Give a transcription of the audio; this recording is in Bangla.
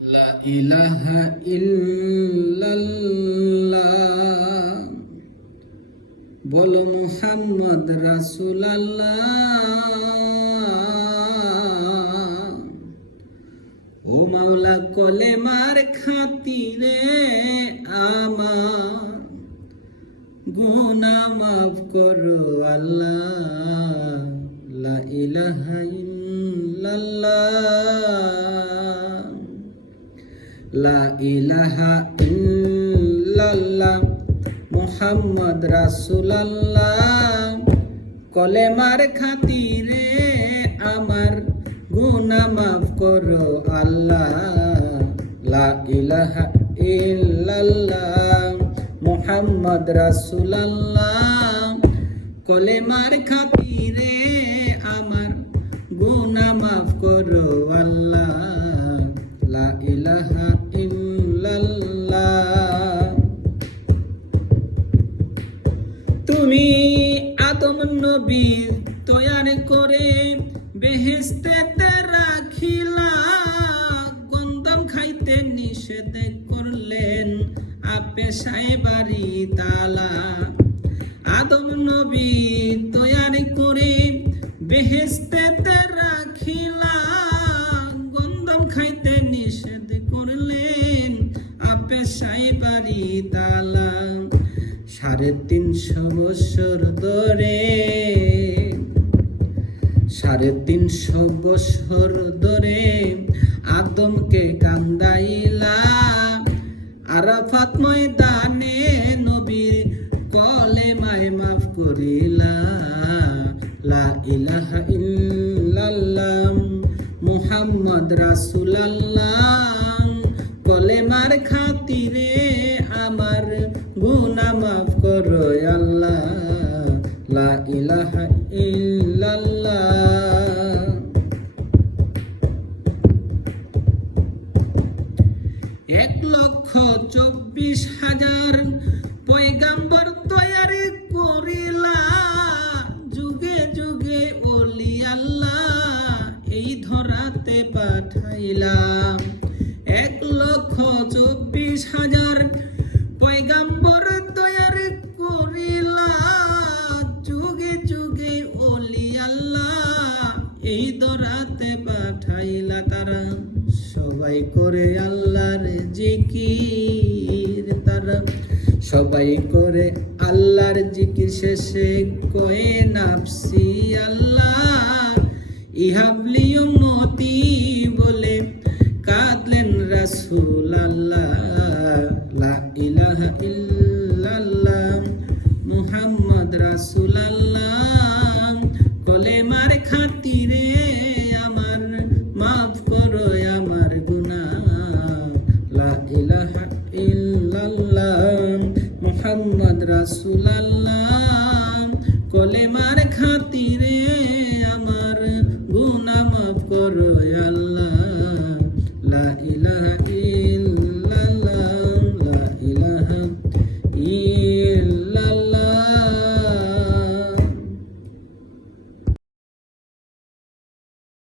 লা ইলাহা ইল্লাল্লাহ। বলো মুহাম্মদ রাসূলুল্লাহ। ও মাওলা কলেমার খাতিরে আমার গুনাহ মাফ করো আল্লাহ। লা ইলাহা ইল্লাল্লাহ। লা ইলাহা ইল্লাল্লাহ মুহাম্মদ রাসূলুল্লাহ। কলেমার খাতিরে আমার গুনাহ মাফ করো আল্লাহ। লা ইলাহা ইল্লাল্লাহ মুহাম্মদ রাসূলুল্লাহ। কলেমার খাতিরে নবী তৈয়ার করে বেহেস্তেতে রাখিলা গন্ধম খাইতে নিষেধ করলেন আপে সাহেবারি তালা। আদম নবী তৈয়ার করে বেহেস্তেতে সাড়ে তিনশো বছর ধরে, সাড়ে তিনশো বছর ধরে আদমকে কান্দাইলা। আরাফাত ময়দানে নবীর কলে মায় মাফ করিলা। লা ইলাহা ইল্লাল্লাহ, মুহাম্মদ রাসূলুল্লাহ। গুনাহ মাফ করো আল্লাহ। এক লক্ষ চব্বিশ হাজার পয়গাম্বর তৈয়ারি করিলা যুগে যুগে ওলি আল্লাহ এই ধরাতে পাঠাইলাম। এক লক্ষ চব্বিশ হাজার এই দরাতে পাঠাইলা তারা। সবাই করে আল্লাহর জিকির তারা। সবাই করে আল্লাহর জিকির শেষে কয়ে নাপসি আল্লাহ। ইহাবলিও মতি বলে কাঁদলেন রাসুল আল্লাহ। মুহাম্মদ রাসূল আল্লাহ কলেমার খাতিরে